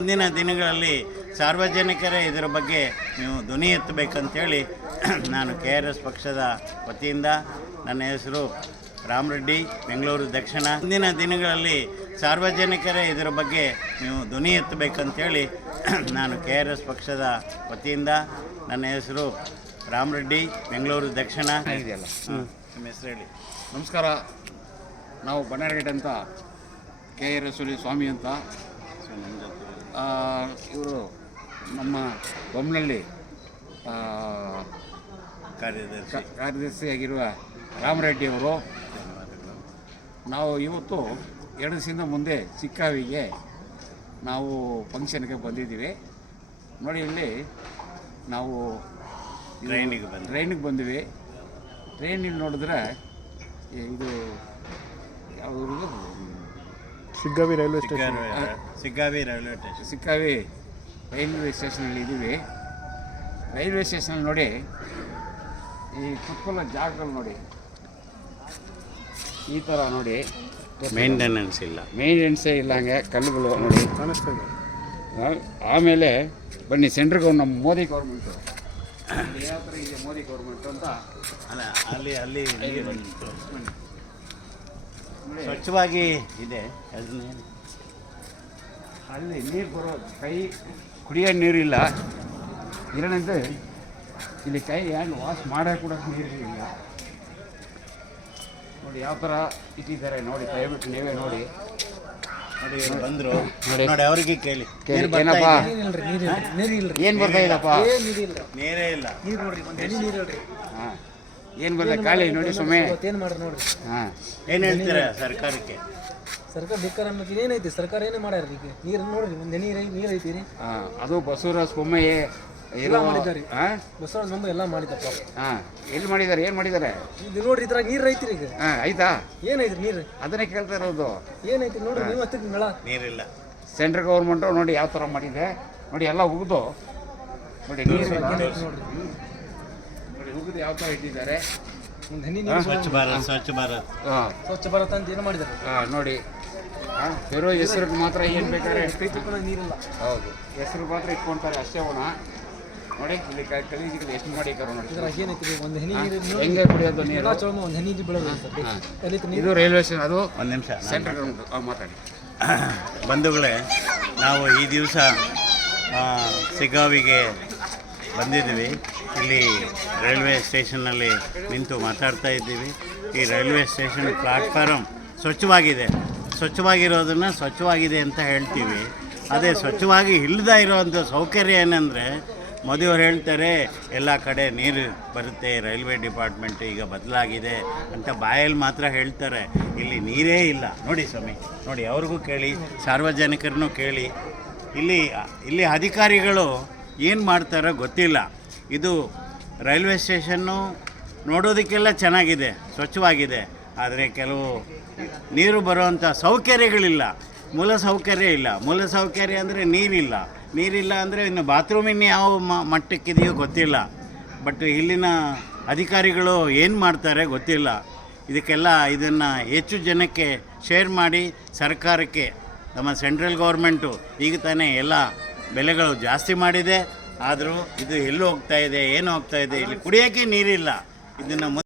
ಮುಂದಿನ ದಿನಗಳಲ್ಲಿ ಸಾರ್ವಜನಿಕರೇ ಇದರ ಬಗ್ಗೆ ನೀವು ಧ್ವನಿ ಎತ್ತಬೇಕಂತೇಳಿ ನಾನು KRS ಪಕ್ಷದ ವತಿಯಿಂದ ನನ್ನ ಹೆಸರು ರಾಮರೆಡ್ಡಿ, ಬೆಂಗಳೂರು ದಕ್ಷಿಣ. ಮುಂದಿನ ದಿನಗಳಲ್ಲಿ ಸಾರ್ವಜನಿಕರೇ ಇದರ ಬಗ್ಗೆ ನೀವು ಧ್ವನಿ ಎತ್ತಬೇಕಂತೇಳಿ ನಾನು KRS ಪಕ್ಷದ ವತಿಯಿಂದ ನನ್ನ ಹೆಸರು ರಾಮರೆಡ್ಡಿ, ಬೆಂಗಳೂರು ದಕ್ಷಿಣ. ಇದೆಯಲ್ಲ ನಿಮ್ಮ ಹೆಸರು ಹೇಳಿ. ನಮಸ್ಕಾರ. ನಾವು ಬಣ್ಣಾರಗೇಟ್ ಅಂತ KRS ಸ್ವಾಮಿ ಅಂತ ಇವರು ನಮ್ಮ ಬೊಮ್ಮನಹಳ್ಳಿ ಕಾರ್ಯದರ್ಶಿಯಾಗಿರುವ ರಾಮರೆಡ್ಡಿಯವರು. ನಾವು ಇವತ್ತು 2 ದಿವಸದಿಂದ ಮುಂದೆ ಚಿಕ್ಕಾವಿಗೆ ನಾವು ಫಂಕ್ಷನ್ಗೆ ಬಂದಿದ್ದೀವಿ. ನೋಡಿ, ಇಲ್ಲಿ ನಾವು ಟ್ರೈನಿಗೆ ಬಂದಿವಿ. ಟ್ರೈನಿಗೆ ನೋಡಿದ್ರೆ ಇದು ಯಾವುದು ಸಿಗ್ಗಾವಿ ರೈಲ್ವೆ ಸ್ಟೇಷನಲ್ಲಿ ಇದ್ದೀವಿ. ರೈಲ್ವೆ ಸ್ಟೇಷನಲ್ಲಿ ನೋಡಿ, ಈ ಕುತ್ಕೊಳ್ಳೋ ಜಾಗಗಳು ನೋಡಿ, ಈ ಥರ ನೋಡಿ, ಮೇಂಟೆನೆನ್ಸೇ ಇಲ್ಲ. ಹಂಗೆ ಕಲ್ಲುಗಳು ನೋಡಿ ಆಮೇಲೆ ಬನ್ನಿ ಸೆಂಟ್ರಿಗೆ ನಮ್ಮ ಮೋದಿ ಗೌರ್ಮೆಂಟು ಯಾವ ಥರ ಇದೆ ಮೋದಿ ಗೌರ್ಮೆಂಟು ಅಂತ ಅಲ್ಲಿ ಸ್ವಚ್ಛವಾಗಿ ಇದೆ. ಅಲ್ಲಿ ನೀರು ಬರೋ ಕುಡಿಯೋ ನೀರಿಲ್ಲ. ಏನಂದರೆ ಇಲ್ಲಿ ಕೈ ಹ್ಯಾಂಡ್ ವಾಶ್ ಮಾಡೋ ಕೂಡ ನೀರಿಲ್ಲ. ನೋಡಿ ಯಾವ ಥರ ಇಟ್ಟಿದ್ದಾರೆ ನೋಡಿ, ದಯವಿಟ್ಟು ನೀವೇ ನೋಡಿ. ಬಂದರು ನೋಡಿ, ಅವ್ರಿಗೆ ಕೇಳಿ ಏನಪ್ಪ ಏನು ಬರ್ತಾ ಇದಪ್ಪ? ನೀರೇ ಇಲ್ಲ. ಹಾಂ, ಏನು ಬರ್ತಾ ಖಾಲಿ ನೋಡಿ ಸುಮ್ಮನೆ. ಹಾಂ, ಏನು ಹೇಳ್ತೀರಾ ಸರ್ಕಾರಕ್ಕೆ? ಸರ್ಕಾರ ಧಿಕ್ಕಾರ ಅನ್ನೋದು ಏನೈತಿ? ಸರ್ಕಾರ ಏನೇ ಮಾಡ್ಯಾರ? ಈಗ ನೀರು ನೋಡ್ರಿ, ಒಂದು ನೀರು ಐತಿ. ಹಾಂ, ಅದು ಬಸವರಾಜ ಬೊಮ್ಮಾಯಿ ಎಲ್ಲ ಮಾಡಿದ್ದಾರೆ. ಬಸವರಾಜ ಬೊಮ್ಮಾಯಿ ಎಲ್ಲ ಮಾಡಿದಪ್ಪ. ಹಾಂ, ಎಲ್ಲಿ ಮಾಡಿದ್ದಾರೆ? ಏನು ಮಾಡಿದ್ದಾರೆ? ಇದು ನೋಡ್ರಿ, ಇದ್ರಾಗ ನೀರು ಐತಿ. ಈಗ ಹಾಂ, ಆಯ್ತಾ? ಏನೈತಿ ನೀರು? ಅದನ್ನೇ ಕೇಳ್ತಾ ಇರೋದು. ಏನೈತಿ ನೋಡ್ರಿ, ನೀವು ಹತ್ತಿರ ಮೇಳ ನೀರಿಲ್ಲ. ಸೆಂಟ್ರಲ್ ಗೌರ್ಮೆಂಟು ನೋಡಿ ಯಾವ ಥರ ಮಾಡಿದೆ ನೋಡಿ, ಎಲ್ಲ ಉಗಿದು ನೋಡಿ, ನೀರು ನೋಡ್ರಿ, ನೋಡಿ ಉಗಿದು ಯಾವ ಥರ ಇಟ್ಟಿದ್ದಾರೆ. ಒಂದು ಹನಿ ನೀರು. ಸ್ವಚ್ಛ ಭಾರತ್ ಹಾಂ, ಸ್ವಚ್ಛ ಭಾರತ ಅಂತ ಏನು ಮಾಡಿದ್ದಾರೆ? ನೋಡಿ, ಬರೋ ಹೆಸರಿಗೆ ಮಾತ್ರ ಏನು ಬೇಕಾದ್ರೆ ನೀರಿಲ್ಲ. ಹೌದು, ಹೆಸರು ಮಾತ್ರ ಇಟ್ಕೊಳ್ತಾರೆ ಅಷ್ಟೇ. ನೋಡಿ, ಇಲ್ಲಿ ಕಲೀಜಿಗೆ ಎಷ್ಟು ಮಾಡಿದ್ದಾರೆ ನೋಡಿ. ಇದ್ರಾಗ ಏನೈತಿ? ಒಂದು ಹನಿ ನೀರು ಹೆಂಗೆ ಕುಡಿಯೋದು ನೀರು? ಒಂದು ಹನಿ ನೀರು ಬೀಳೋದು. ಇದು ರೈಲ್ವೆ ಸ್ಟೇಷನ್. ಅದು ಒಂದು ನಿಮಿಷ ಸೆಂಟ್ರಲ್ ಗೌರ್ಮೆಂಟ್. ಮಾತಾಡಿ ಬಂಧುಗಳೇ, ನಾವು ಈ ದಿವಸ ಸಿಗ್ಗಾವಿಗೆ ಬಂದಿದ್ದೀವಿ. ಇಲ್ಲಿ ರೈಲ್ವೆ ಸ್ಟೇಷನ್ನಲ್ಲಿ ನಿಂತು ಮಾತಾಡ್ತಾ ಇದ್ದೀವಿ. ಈ ರೈಲ್ವೆ ಸ್ಟೇಷನ್ ಪ್ಲಾಟ್ಫಾರಮ್ ಸ್ವಚ್ಛವಾಗಿರೋದನ್ನು ಸ್ವಚ್ಛವಾಗಿದೆ ಅಂತ ಹೇಳ್ತೀವಿ. ಅದೇ ಸ್ವಚ್ಛವಾಗಿ ಇಲ್ಲದ ಇರೋವಂಥ ಸೌಕರ್ಯ ಏನಂದರೆ, ಮೋದಿಯವರು ಹೇಳ್ತಾರೆ ಎಲ್ಲ ಕಡೆ ನೀರು ಬರುತ್ತೆ, ರೈಲ್ವೆ ಡಿಪಾರ್ಟ್ಮೆಂಟ್ ಈಗ ಬದಲಾಗಿದೆ ಅಂತ ಬಾಯಲ್ಲಿ ಮಾತ್ರ ಹೇಳ್ತಾರೆ. ಇಲ್ಲಿ ನೀರೇ ಇಲ್ಲ. ನೋಡಿ ಸ್ವಾಮಿ, ನೋಡಿ, ಅವ್ರಿಗೂ ಕೇಳಿ, ಸಾರ್ವಜನಿಕರನ್ನು ಕೇಳಿ. ಇಲ್ಲಿ ಅಧಿಕಾರಿಗಳು ಏನು ಮಾಡ್ತಾರೋ ಗೊತ್ತಿಲ್ಲ. ಇದು ರೈಲ್ವೆ ಸ್ಟೇಷನ್ನು ನೋಡೋದಕ್ಕೆಲ್ಲ ಚೆನ್ನಾಗಿದೆ, ಸ್ವಚ್ಛವಾಗಿದೆ. ಆದರೆ ಕೆಲವು ನೀರು ಬರುವಂಥ ಸೌಕರ್ಯಗಳಿಲ್ಲ, ಮೂಲ ಸೌಕರ್ಯ ಇಲ್ಲ. ಮೂಲ ಸೌಕರ್ಯ ಅಂದರೆ ನೀರಿಲ್ಲ ಅಂದರೆ ಇನ್ನು ಬಾತ್ರೂಮ್ ಇನ್ನು ಯಾವ ಮಟ್ಟಕ್ಕಿದೆಯೋ ಗೊತ್ತಿಲ್ಲ. ಬಟ್ ಇಲ್ಲಿನ ಅಧಿಕಾರಿಗಳು ಏನು ಮಾಡ್ತಾರೆ ಗೊತ್ತಿಲ್ಲ. ಇದನ್ನು ಹೆಚ್ಚು ಜನಕ್ಕೆ ಶೇರ್ ಮಾಡಿ ಸರ್ಕಾರಕ್ಕೆ, ನಮ್ಮ ಸೆಂಟ್ರಲ್ ಗೌರ್ಮೆಂಟು ಈಗ ತಾನೇ ಎಲ್ಲ ಬೆಲೆಗಳು ಜಾಸ್ತಿ ಮಾಡಿದೆ. ಆದರೂ ಇದು ಎಲ್ಲೂ ಹೋಗ್ತಾ ಇದೆ, ಏನು ಹೋಗ್ತಾ ಇದೆ? ಇಲ್ಲಿ ಕುಡಿಯೋಕ್ಕೆ ನೀರಿಲ್ಲ. ಇದನ್ನು